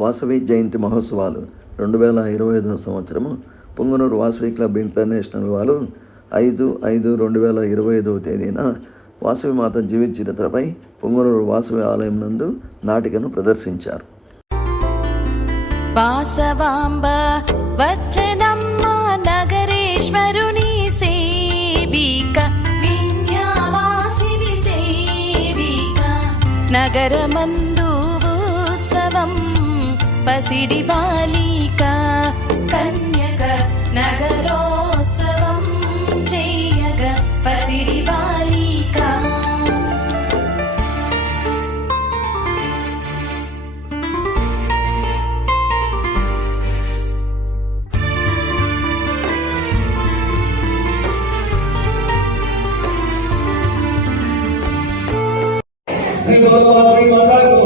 వాసవి జయంతి మహోత్సవాలు రెండు వేల ఇరవై ఐదవ సంవత్సరము. పొంగనూరు వాసవి క్లబ్ ఇంటర్నేషనల్ వారు ఐదు ఐదు రెండు వేల ఇరవై ఐదవ తేదీన వాసవి మాత జీవిత చరిత్రపై పొంగనూరు వాసవి ఆలయం నందు నాటికను ప్రదర్శించారు. వాసవాంబ వచ్చనమ్మ నగరేశ్వరుని సేవిక నగరమందు సిడి బాలిక కన్యక నగరోత్సవం చేయగ పసిడి బాలిక. శ్రీ గౌరవ శ్రీ మాతాకు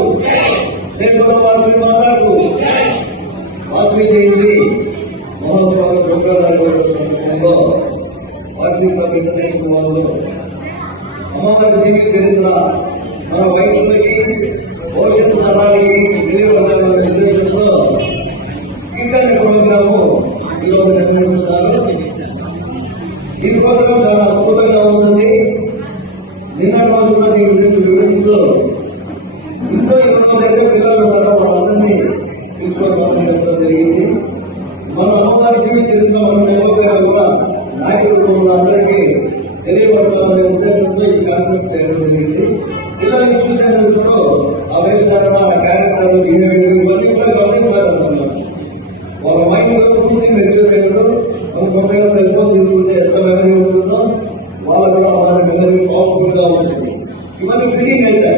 ఫిట్టింగ్ అయితే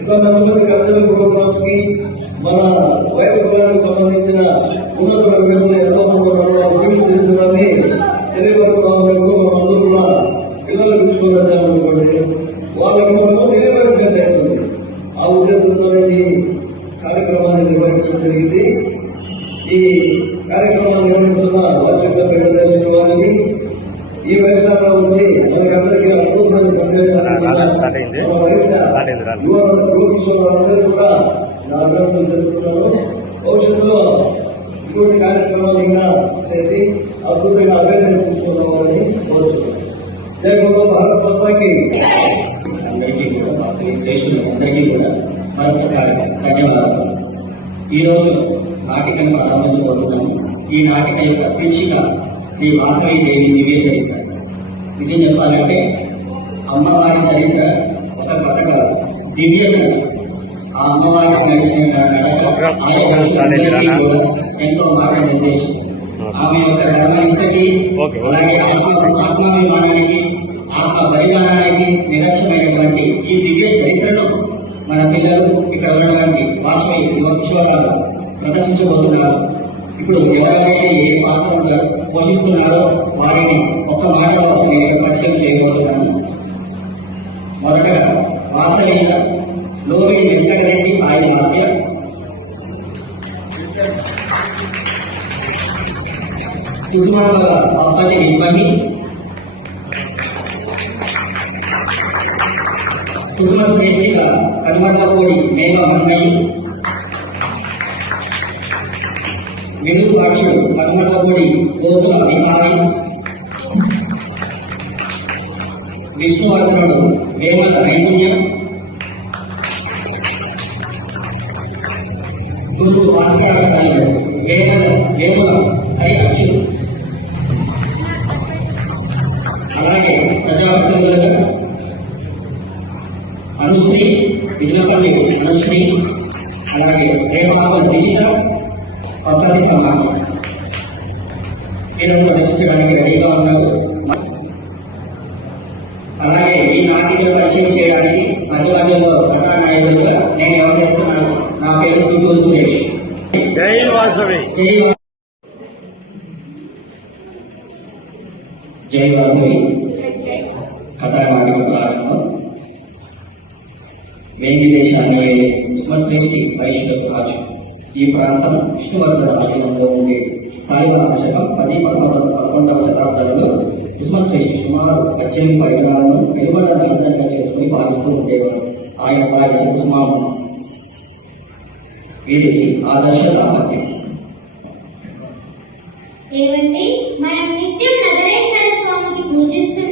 ఇంకా మంది కల్చరల్ ప్రోగ్రామ్స్కి మన వయసు పిల్లలకు సంబంధించిన ఉన్నత వర్గంలో ఎంతో మంది అభివృద్ధి చెందుతున్నారని తెలియపరుస్తా మనం అందరూ కూడా పిల్లలు పిలుచుకొని వాళ్ళకి మనం తెలియపరిచినట్టు ఆ ఉద్దేశంతో ఈ కార్యక్రమాన్ని నిర్వహించడం జరిగింది. ఈ కార్యక్రమాన్ని నిర్వహించిన ఈ వేషాల్లో వచ్చి మనకందరికీ అద్భుతమైన సందేశాన్ని ఇచ్చిన మన వయసు యువ యువకిషోరులందరూ కూడా నా అభినందనలు తెలుపుతున్నాను భవిష్యత్తులో ఇటువంటి కార్యక్రమాలు ఇంకా చేసి అద్భుతమైన అవేర్నెస్ తీసుకున్నామని కోరుచున్నాను. బాబా భారత్ మాతాకి అందరికీ కూడా వాసవి శ్రేష్ఠులు అందరికీ కూడా మరొకసారి ధన్యవాదాలు. ఈ రోజు నాటికను ప్రారంభించబోతున్నాము. ఈ నాటిక యొక్క శీర్షిక శ్రీ వాసవి దేవి దివ్య చరిత్ర. నిజం చెప్పాలంటే అమ్మవారి చరిత్ర ఒక కథ కాదు దివ్య కథ. ఆ అమ్మవారి నడిచిన ఎంతో మార్గనిర్దేశం. ఆమె యొక్క ధర్మనిష్టకి అలాగే ఆత్మ ఆత్మాభిమానానికి ఆత్మ బలిదానానికి నిదర్శనమైనటువంటి ఈ దివ్య చరిత్రను మన పిల్లలు ఇక్కడ ఉన్నటువంటి వాసవి యువ ప్రదర్శించబోతున్నారు. ఇప్పుడు ఎవరైతే ఏ పాత్ర పోషిస్తున్నారో వారిని ఒక మాట వస్తుంది పరిచయం చేయవచ్చు విష్ణు అంటున్నాడు వేమల నైపుణ్యం. గురువు వాస్యాచార్యుడు వేమల వేముల హరి పద్దెనిమిది పరిగణాలను నిర్మల నిబంధనగా చేసుకుని పాలిస్తూ ఉండేవారు. ఆయన భార్య కుసుమామ ఇది ఆదర్శ దాపత్యం. ఏమండి మనం నిత్యం నగరేశ్వర స్వామికి పూజిస్తూ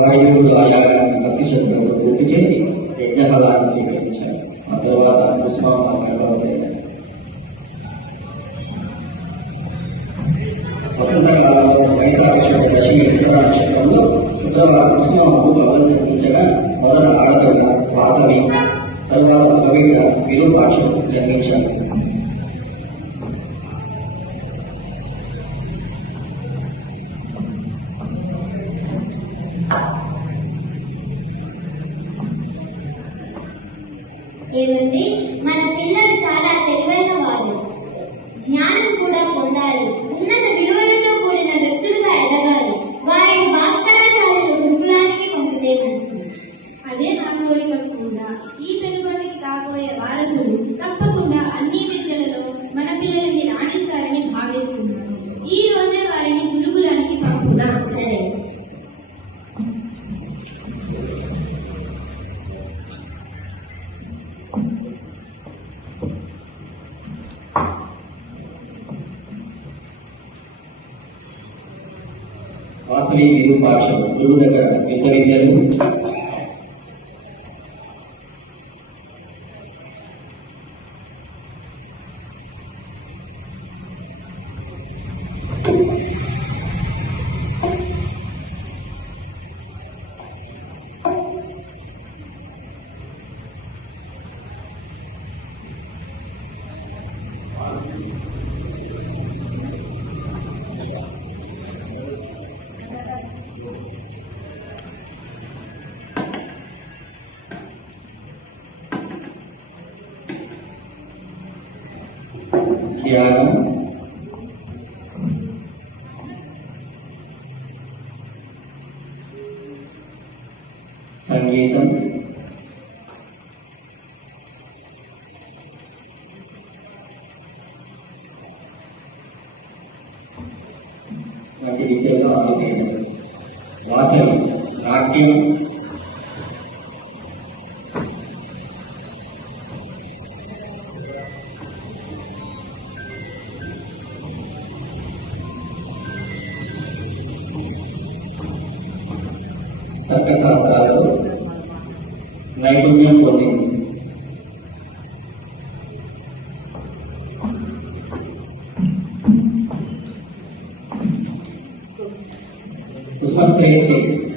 వాయువులు ఆ యాగాన్ని భక్తి శ్రద్ధలతో పూర్తి చేసి యజ్ఞఫలాన్ని స్వీకరించారు ఆ తర్వాత కుసుమాంతాన్ని వసంతకాలంలో వైశాఖ దశమి ఉత్తర నక్షత్రంలో శుక్రవారం బలం జన్మించగా మొదట ఆడపిల్ల వాసవి తరువాత మగబిడ్డ విరూపాక్షం జన్మించారు. ఈ పెనుగొండకి కాబోయే వారసులు తప్పకుండా అన్ని విద్యలలో మన పిల్లల్ని రాణిస్తారని భావిస్తున్నాను ఈ రోజే వారిని గురుకులానికి పంపుదాం. సరే. వాసవి విరూపాక్షం గురువు దగ్గర యుద్ధ విద్యలు త్యాగం సంగీతం. వంటి విద్యలో ఆరోగ్యం నాట్యం. os pacientes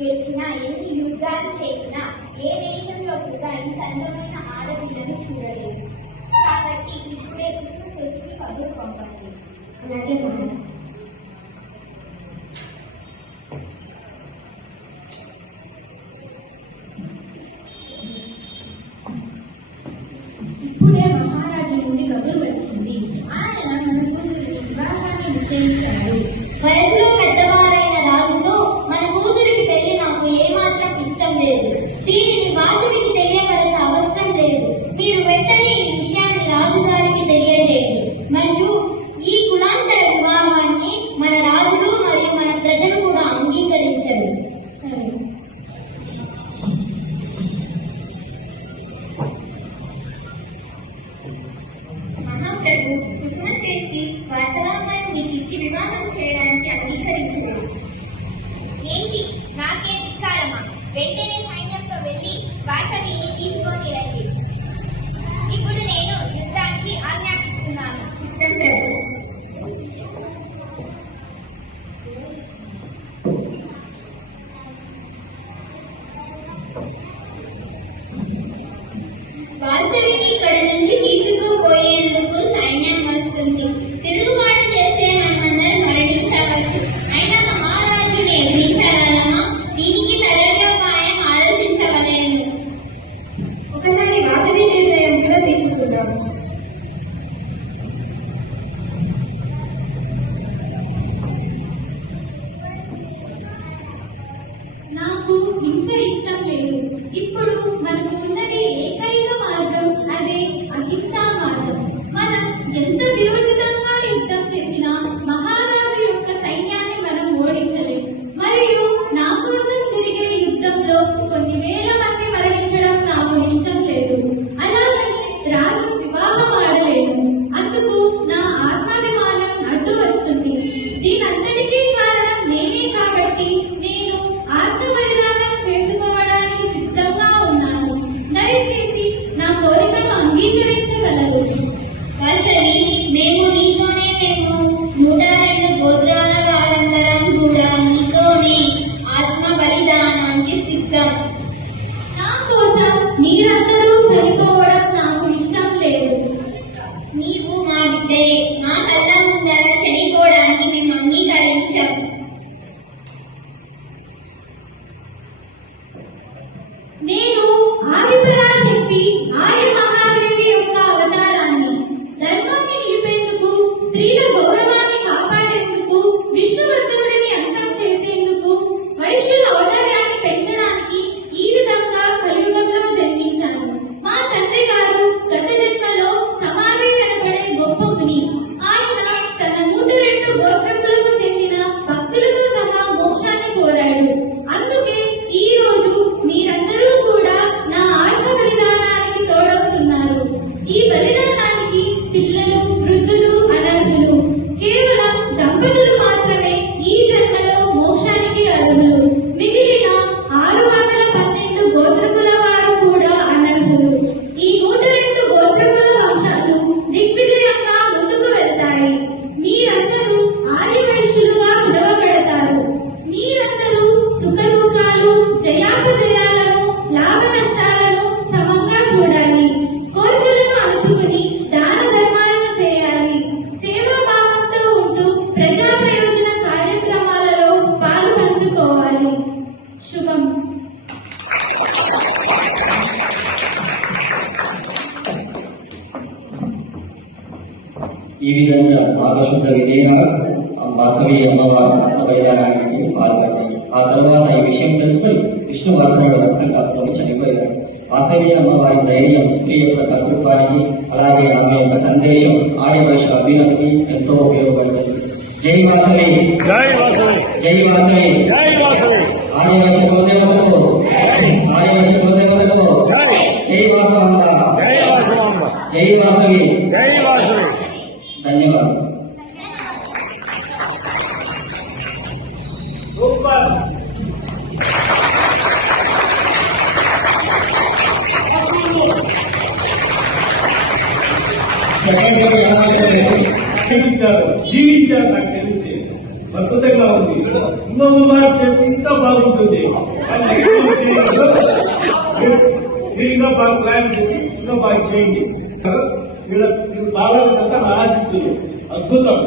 గెలిచినా ఎన్ని యుద్ధాలు చేసినా ఏ దేశంలో కూడా ఇంత అందమైన ఆడపిల్లను చూడలేదు. కాబట్టి ఇప్పుడే కృష్ణ శశికి కబురు పంపండి. అలాగే கடனின்றி జయాపజయాలను లాభ నష్టాలను సమంగా చూడాలి. కోరికలను అణుచుకుని దాన ధర్మాలను చేయాలి. సేవాభావంతో ఉంటూ ప్రజా ప్రయోజన కార్యక్రమాలలో పాలు పంచుకోవాలి. శుభం. ఈ విధంగా పారశుద్ధ విధేయంగా వాసవి అమ్మవారి ఆత్మ వైరాగానికి పాల్పడింది ఆ తర్వాత ఈ విషయం తెలుసుకుని విష్ణు వర్గంలో సంకల్పము చనిపోయాడు వాసవి అమ్మవారి ధైర్యం స్త్రీ యొక్క కర్తృత్వానికి అలాగే ఆమె యొక్క సందేశం ఆర్య వైశ్వ అభ్యున్నతికి ఎంతో ఉపయోగపడుతుంది జై వాసవి జై వాసవి ఆర్య వైశ్వ గోదేవతకు ఆర్య వైశ్వ గోదేవతకు జై వాసవంబ జై వాసవి ధన్యవాదాలు జీవించారు జీవించారు నాకు తెలిసి. అద్భుతంగా ఉంది. ఇంకొక మార్పు చేసి ఇంకా బాగుంటుంది. మీరు ఇంకా బాగా ప్లాన్ చేసి ఇంకా బాగా చేయండి. వీళ్ళ బాగా ఆశిస్తుంది. అద్భుతం.